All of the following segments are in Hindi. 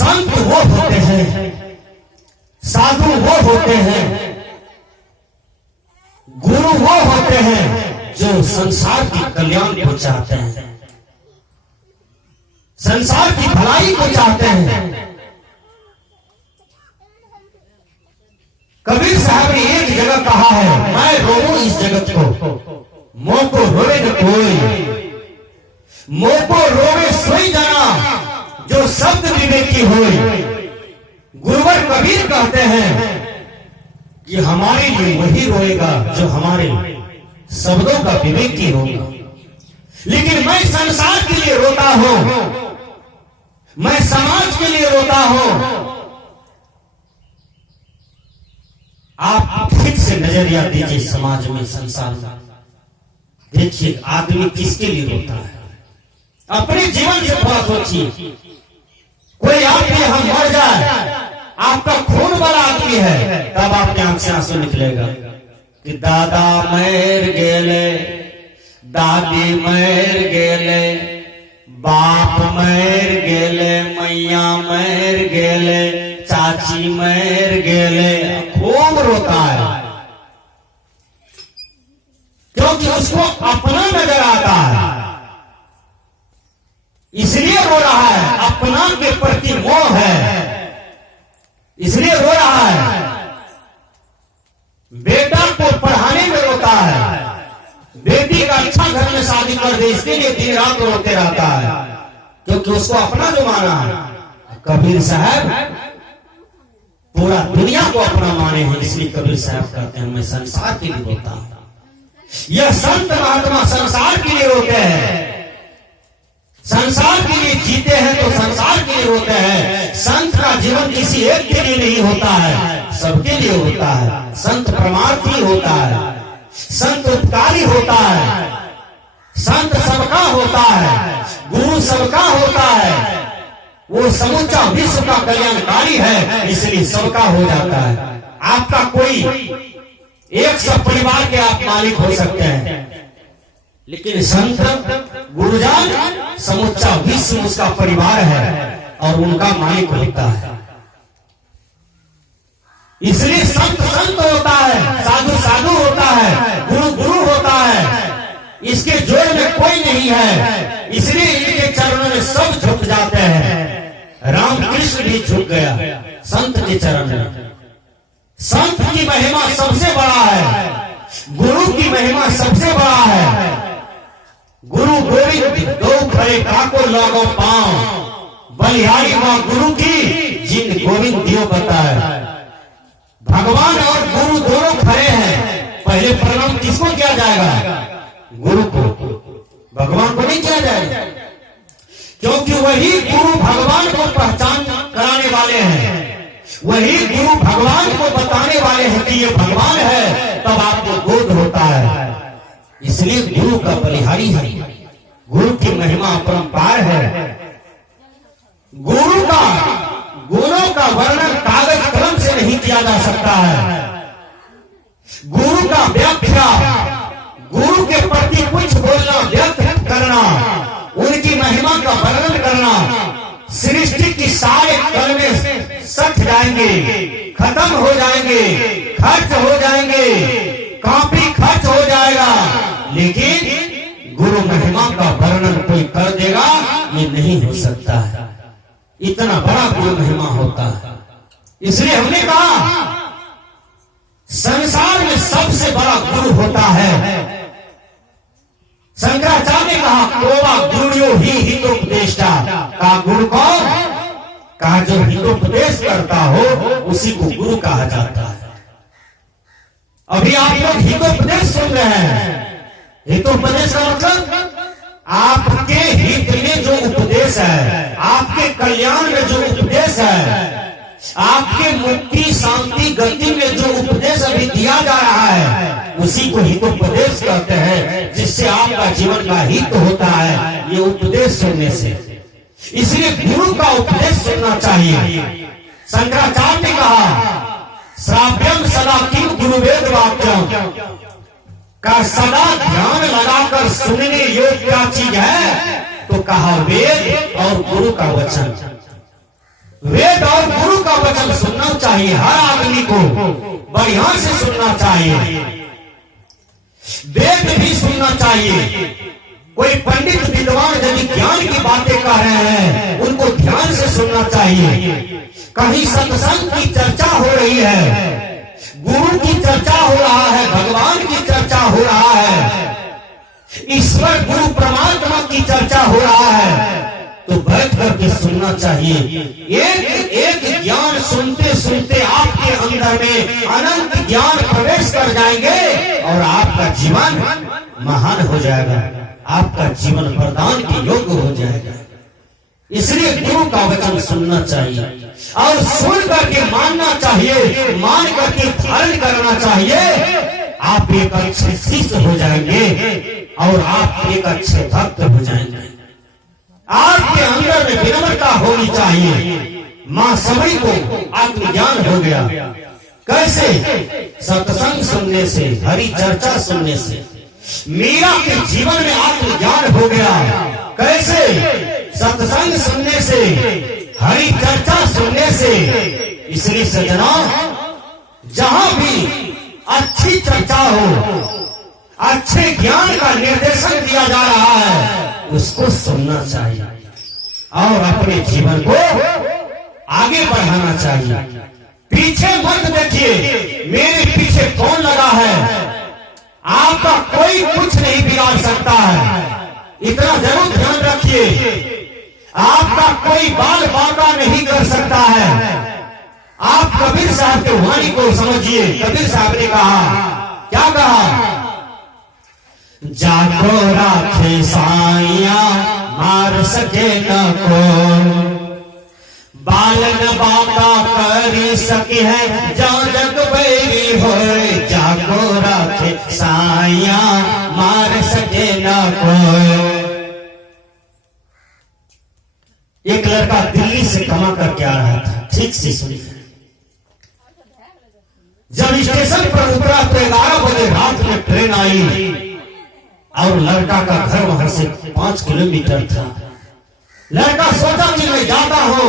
संत वो होते हैं, साधु वो होते हैं, गुरु वो होते हैं जो संसार की कल्याण को चाहते हैं, संसार की भलाई को चाहते हैं। कबीर साहब ने एक जगह कहा है, मैं रोऊं इस जगत को, मोह को रोवे न कोई, मोह को रोवे सोई जाना जो शब्द विवेकी होए। गुरुवर कबीर कहते हैं कि हमारे लिए वही रोएगा जो हमारे शब्दों का विवेकी होगा। लेकिन मैं संसार के लिए रोता हूं, मैं समाज के लिए रोता हूं। आप ठीक से नजरिया दीजिए समाज में, संसार में, देखिए आदमी किसके लिए रोता है। अपने जीवन से थोड़ा सोचिए। कोई आपके हम मर जाए, आपका खून वाला आदमी है, तब आपके आंख से आंसू निकलेगा कि दादा मर गेले, दादी मर गेले, बाप मर गेले, मैया मर गेले, चाची मर गेले। खूब रोता है क्योंकि उसको अपना नजर आता है, इसलिए रो रहा है। अपना के प्रति मोह है, इसलिए रो रहा है। बेटा को पढ़ाने में रोता है, बेटी का अच्छा घर में शादी कर दे, इसके लिए दिन रात रोते रहता है क्योंकि उसको अपना जो माना है। कबीर साहब पूरा दुनिया को अपना माने हैं, इसलिए कबीर साहब कहते हैं मैं संसार के लिए रोता हूं। यह संत महात्मा संसार के लिए रोते हैं, संसार के लिए जीते हैं तो संसार के लिए होते हैं। संत का जीवन किसी एक के लिए नहीं होता है, सबके लिए होता है। संत परमार्थी होता है, संत उपकारी होता है, संत सबका होता है, गुरु सबका होता है। वो समूचा विश्व का कल्याणकारी है, इसलिए सबका हो जाता है। आपका कोई 100 परिवार के आप मालिक हो सकते हैं, लेकिन संत गुरुजन समूचा विश्व उसका परिवार है और उनका मालिक होता है। इसलिए संत संत होता है, साधु साधु होता है, गुरु गुरु होता है। इसके जोड़ में कोई नहीं है, इसलिए इनके चरणों में सब झुक जाते हैं। रामकृष्ण भी झुक गया संत के चरण में। संत की महिमा सबसे बड़ा है, गुरु की महिमा सबसे बड़ा है। गुरु गोविंद दो खड़े काको लागो पांव, बलिहारी मां गुरु की जिन गोविंद दियो बताए। भगवान और गुरु दोनों खड़े हैं, पहले प्रणाम किसको किया जाएगा? गुरु को, भगवान को नहीं किया जाएगा, क्योंकि वही गुरु भगवान को पहचान कराने वाले हैं, वही गुरु भगवान को बताने वाले हैं कि ये भगवान है, तब आपको बोध होता है। इसलिए गुरु का बलिहारी है, गुरु की महिमा अपरंपार है। गुरु का गुणों का वर्णन कागज कलम से नहीं किया जा सकता है। गुरु का व्याख्या, गुरु के प्रति कुछ बोलना, व्यक्त करना, उनकी महिमा का वर्णन करना, सृष्टि की सारे कलमे सट जाएंगे, खत्म हो जाएंगे, खर्च हो जाएंगे, कॉपी खर्च हो जाएगा, लेकिन गुरु महिमा का वर्णन कोई कर देगा ये नहीं हो सकता है। इतना बड़ा गुरु महिमा होता है। इसलिए हमने कहा संसार में सबसे बड़ा गुरु होता है। शंकराचार्य ने कहा कोवा गुरुयो ही हितोपदेष्टा। का गुरु कौन? कहा जो हितोपदेश करता हो उसी को गुरु कहा जाता है। अभी आप लोग हितोपदेश सुन रहे हैं। हितोपदेश का मतलब आपके हित में जो उपदेश है, आपके कल्याण में जो उपदेश है, आपके मुक्ति शांति गति में जो उपदेश अभी दिया जा रहा है, उसी को हितोपदेश कहते हैं, जिससे आपका जीवन का हित होता है ये उपदेश सुनने से। इसलिए गुरु का उपदेश सुनना चाहिए। शंकराचार्य ने कहा श्राव्यम सदा किम गुरुवेद वाक्यम, का सदा ध्यान लगाकर सुनने योग्य क्या चीज है? तो कहा वेद और गुरु का वचन। वेद और गुरु का वचन सुनना चाहिए, हर आदमी को बढ़िया से सुनना चाहिए। वेद भी सुनना चाहिए। कोई पंडित विद्वान यदि ज्ञान की बातें कह रहे हैं, उनको ध्यान से सुनना चाहिए। कहीं सत्संग की चर्चा हो रही है, गुरु की चर्चा हो रहा है, भगवान की चर्चा हो रहा है, ईश्वर गुरु परमात्मा की चर्चा हो रहा है, तो बैठ करके सुनना चाहिए। एक एक ज्ञान सुनते सुनते आपके अंदर में अनंत ज्ञान प्रवेश कर जाएंगे और आपका जीवन महान हो जाएगा, आपका जीवन वरदान के योग्य हो जाएगा। इसलिए गुरु का वचन सुनना चाहिए और सुन करके मानना चाहिए, मान करके धारण करना चाहिए। आप एक अच्छे शिष्य हो जाएंगे और आप एक अच्छे भक्त हो जाएंगे। आपके अंदर में विनम्रता होनी चाहिए। मां सबरी को आत्मज्ञान हो गया। कैसे? सत्संग सुनने से, हरि चर्चा सुनने से। मीरा के जीवन में आत्मज्ञान हो गया। कैसे? सत्संग सुनने से, हरि चर्चा सुनने से। इसलिए सजना, जहां भी अच्छी चर्चा हो, अच्छे ज्ञान का निर्देशन दिया जा रहा है, उसको सुनना चाहिए और अपने जीवन को आगे बढ़ाना चाहिए। पीछे मत देखिए मेरे पीछे कौन लगा है, आपका कोई कुछ नहीं बिगाड़ सकता है। इतना जरूर ध्यान रखिए, आपका कोई बाल बांका नहीं कर सकता है। आप कबीर साहब के वाणी को समझिए। कबीर साहब ने कहा, क्या कहा? जाको राखे साइया मार सके न को, बालन बाका करी सके है जा जग बैरी हो। जाको राखे साइया मार सके न को। एक लड़का दिल्ली से कमा करके आ रहा था। ठीक से सुनिए, जब स्टेशन पर उतरा तो 11 बजे रात में ट्रेन आई और लड़का का घर वहां से 5 किलोमीटर था। लड़का सोचा कि मैं जाता हूं,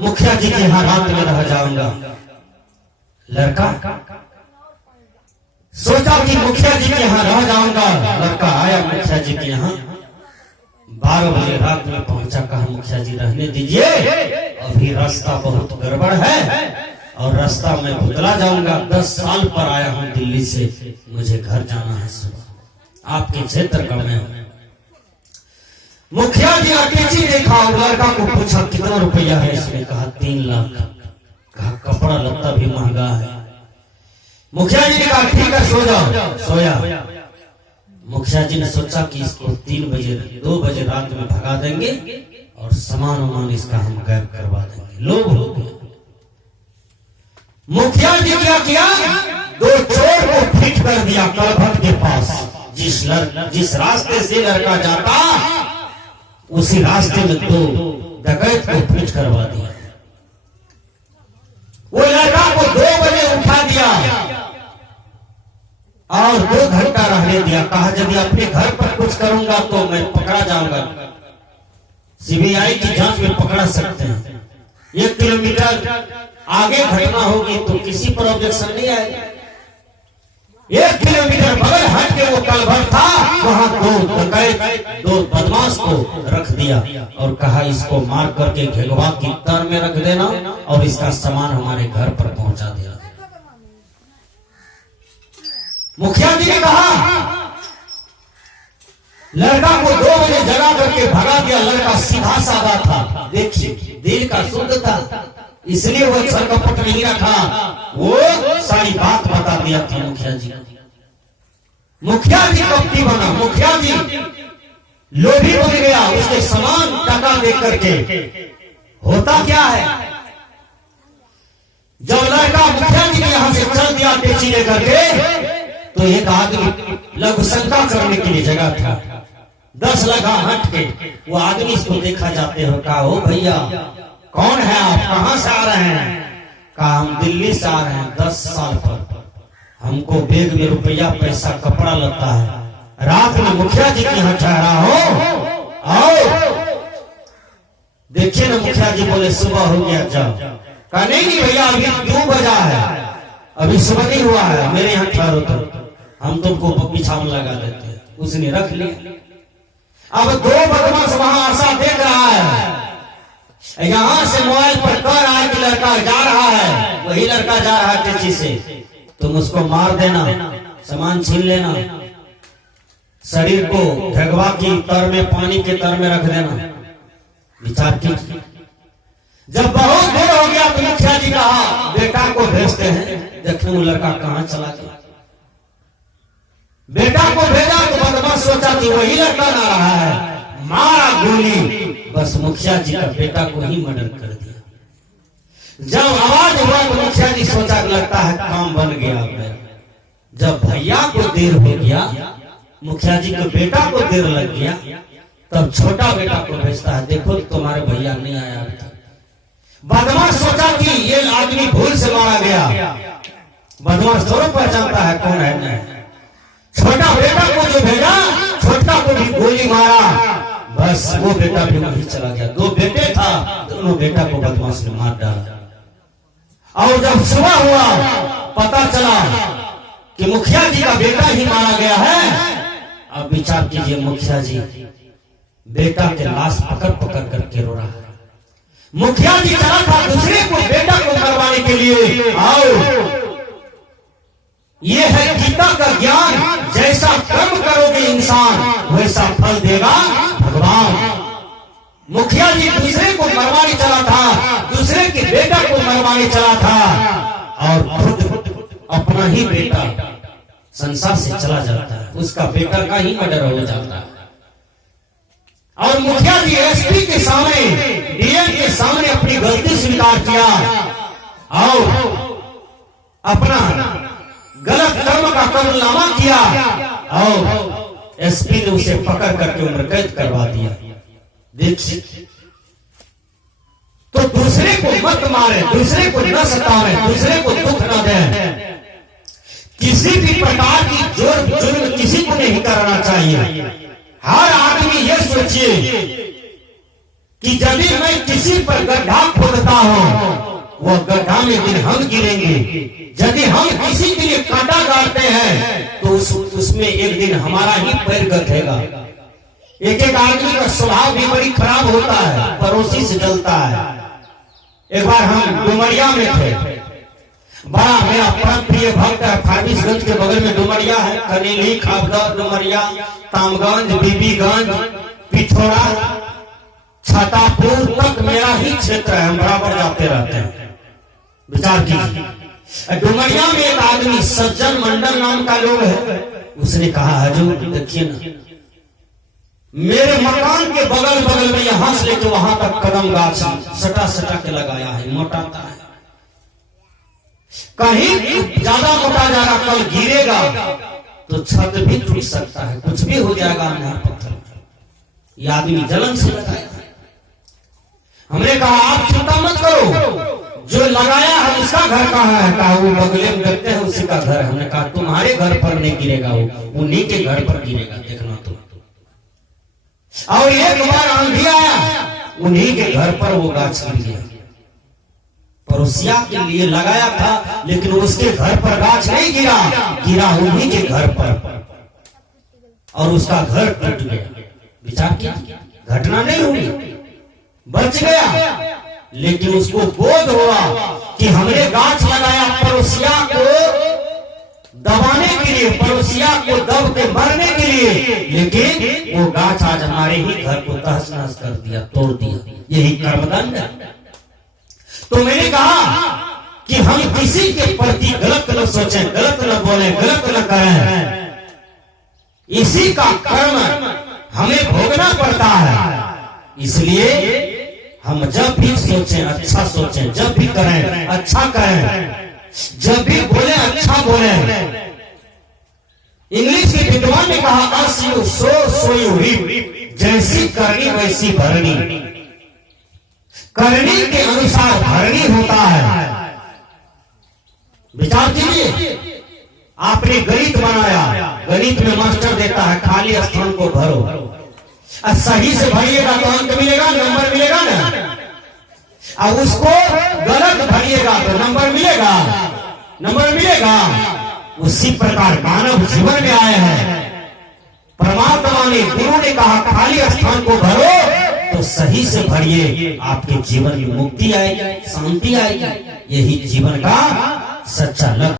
मुखिया जी के यहाँ रात में रह जाऊंगा। लड़का सोचा कि मुखिया जी के यहाँ रह जाऊंगा। लड़का आया मुखिया जी के यहाँ, 12 बजे रात में पहुंचा। कहा, मुखिया जी रहने दीजिए, अभी रास्ता बहुत गड़बड़ है और रास्ता में भुतला जाऊंगा। 10 साल पर आया हूं दिल्ली से, मुझे घर जाना है सुबह, आपके क्षेत्र का मैं। मुखिया जी अटेची देखा और लड़का को पूछा, कितना रुपया है इसमें? कहा 3 लाख। कहा, कपड़ा लत्ता भी महंगा है। मुखिया जी ने कहा, ठीक है सो जाओ। सोया। मुखिया जी ने सोचा कि इसको 2 बजे रात में भगा देंगे और सामान वामान इसका हम गायब करवा देंगे। लोग हो गए। मुखिया जी क्या किया? 2 चोर को फिट कर दिया कलभट के पास। जिस रास्ते से लड़का जाता, उसी रास्ते में 2 डकैत को फिट करवा दिया। वो लड़का को 2 बजे उठा दिया और 2 घंटा रहने दिया। कहा, यदि अपने घर पर कुछ करूंगा तो मैं पकड़ा जाऊंगा, सीबीआई की जांच में पकड़ा सकते हैं। 1 किलोमीटर आगे घटना होगी तो किसी पर ऑब्जेक्शन नहीं आएगा। 1 किलोमीटर बगल हट के वो कलभट था, वहां 2 बदमाश को रख दिया और कहा, इसको मार करके घेगवा की तर में रख देना और इसका सामान हमारे घर पर पहुंचा दिया। मुखिया जी ने कहा, लड़का को 2 बजे जगा करके भगा दिया। लड़का सीधा साधा था, देखिए दिल का शुद्ध था, इसलिए वो छलकपट नहीं रखा, वो सारी बात बता दिया था मुखिया जी। मुखिया जी कपटी बना, मुखिया जी लोभी बन गया। उसके समान टका देख करके होता क्या है, जब लड़का मुखिया जी के यहां से चल दिया टेची लेकर के, तो एक आदमी लघु शंका करने के लिए जगह था। 10 लगा हट के वो आदमी इसको देखा जाते हो। कहा, ओ भैया कौन है आप, कहां से आ रहे हैं? कहा, हम दिल्ली से आ रहे हैं 10 साल पर, हमको बैग में रुपया पैसा कपड़ा लगता है। रात में मुखिया जी के यहाँ ठहरा हो, आओ देखिए ना, मुखिया जी बोले सुबह हो गया जाओ। कहा नहीं भैया अभी 2 बजा है, अभी सुबह नहीं हुआ है, मेरे यहाँ ठहरो तो हम तुमको बिछावन लगा देते हैं। उसने रख लिया। अब 2 बदमाश वहां आशा देख रहा है, यहां से मोबाइल पर कह रहा है कि लड़का जा रहा है, वही लड़का जा रहा है टेची से, तुम उसको मार देना, सामान छीन लेना, शरीर को भगवा की तर में, पानी के तर में रख देना। विचार कीजिए। जब बहुत देर हो गया तो मुखिया जी कहा बेटा को भेजते हैं, देखें वो लड़का कहां चला गया। बेटा को भेजा तो बदमाश सोचा कि वही लड़का ना रहा है, मारा गोली, बस मुखिया जी का बेटा को ही मर्डर कर दिया। जब आवाज हुआ तो मुखिया जी सोचा लगता है काम बन गया। जब भैया को देर हो गया, मुखिया जी के बेटा को देर लग गया, तब छोटा बेटा को भेजता है, देखो तुम्हारे भैया नहीं आया अभी तक। बदमाश सोचा कि ये आदमी भूल से मारा गया। बदमाश दोनों पहचानता है कौन है नहीं। छोटा बेटा को जो भेजा, छोटा को भी गोली मारा, बस वो बेटा भी वहीं चला गया। 2 बेटे था, दोनों बेटा को बदमाश ने मार डाला। और जब सुबह हुआ पता चला कि मुखिया जी का बेटा ही मारा गया है। अब विचार कीजिए, मुखिया जी बेटा के लाश पकड़ पकड़ करके रो रहा है। मुखिया जी चला था दूसरे को बेटा को मरवाने के लिए। आओ, ये है गीता का ज्ञान, जैसा कर्म करोगे इंसान वैसा फल देगा भगवान। मुखिया जी दूसरे को मरवाने चला था, दूसरे के बेटा को मरवाने चला था, और खुद अपना ही बेटा संसार से चला जाता है, उसका बेटा का ही मर्डर हो जाता है। और मुखिया जी एसपी के सामने, डीएम के सामने अपनी गलती स्वीकार किया और अपना गलत कर्म का कर्मनामा किया, और एसपी ने उसे पकड़ करके उम्र कैद करवा दिया। देखिए, तो दूसरे को मत मारे, दूसरे को न सतावे, दूसरे को दुख न दें। किसी भी प्रकार की जुर्म किसी को नहीं करना चाहिए। हर आदमी ये सोचिए कि जब मैं किसी पर गड्ढा खोदता हूं, वह गड्ढा में दिन हम गिरेंगे। यदि हम किसी के लिए कांटा गाड़ते हैं तो उसमें एक दिन हमारा ही पैर गथेगा। एक एक आदमी का स्वभाव भी बड़ी खराब होता है, पड़ोसी से जलता है। एक बार हम डुमरिया में थे, बड़ा मेरा परम प्रिय भक्त है, फारबिसगंज के बगल में डुमरिया है, कनेली, खाबदा, डुमरिया, तामगंज, बीबीगंज, पिछोड़ा, छातापुर तक मेरा ही क्षेत्र है, हम बराबर जाते रहते हैं। विचार कीजिए, डुमरिया में एक आदमी सज्जन मंडल नाम का लोग है, उसने कहा हजूर देखिए ना, मेरे मकान के बगल बगल में यहां से लेकर वहां तक कदम गाछ सटा सटा के लगाया है, मोटाता है, कहीं ज्यादा मोटा जाएगा, कल गिरेगा तो छत भी टूट सकता है, कुछ भी हो जाएगा नहर पत्थर। ये आदमी जलन से लगाया। हमने कहा आप चिंता मत करो, जो लगाया है उसका घर कहाँ है? कहा वो बगले में देखते हैं उसी का घर। हमने कहा तुम्हारे घर पर नहीं गिरेगा, वो उन्हीं के घर पर गिरेगा, देखना तुम। और एक बार आंधी आया, उन्हीं के घर पर वो गाछ गिर गया। पड़ोसिया के लिए लगाया था, लेकिन उसके घर पर गाछ नहीं गिरा, गिरा उन्हीं के घर पर, और उसका घर टूट गया। विचार किया, घटना नहीं हुई, बच गया, लेकिन उसको बोध हुआ कि हमने गाछ लगाया पड़ोसिया को दबाने के लिए, पड़ोसिया को दब के मरने के लिए, लेकिन वो गाछ आज हमारे ही घर को तहस नहस कर दिया, तोड़ दिया। यही कर्मदंड है। तो मैंने कहा कि हम किसी के प्रति गलत न सोचें, गलत न बोलें, गलत न करें। इसी का कर्म हमें भोगना पड़ता है। इसलिए हम जब भी सोचें अच्छा सोचें, जब भी करें अच्छा करें, जब भी बोले अच्छा बोले। इंग्लिश के विद्वान ने कहा as you sow so you reap, जैसी करनी वैसी भरनी। करनी के अनुसार भरनी होता है। विचार कीजिए, आपने गणित बनाया, गणित में मास्टर देता है खाली स्थान को भरो। सही से भरिएगा तो अंक मिलेगा, नंबर मिलेगा ना। अब उसको गलत भरिएगा तो नंबर मिलेगा, नंबर मिलेगा। उसी प्रकार मानव जीवन में आए हैं। परमात्मा ने, गुरु ने कहा खाली स्थान को भरो तो सही से भरिए, आपके जीवन में मुक्ति आएगी, शांति आएगी। यही जीवन का सच्चा लक्ष्य।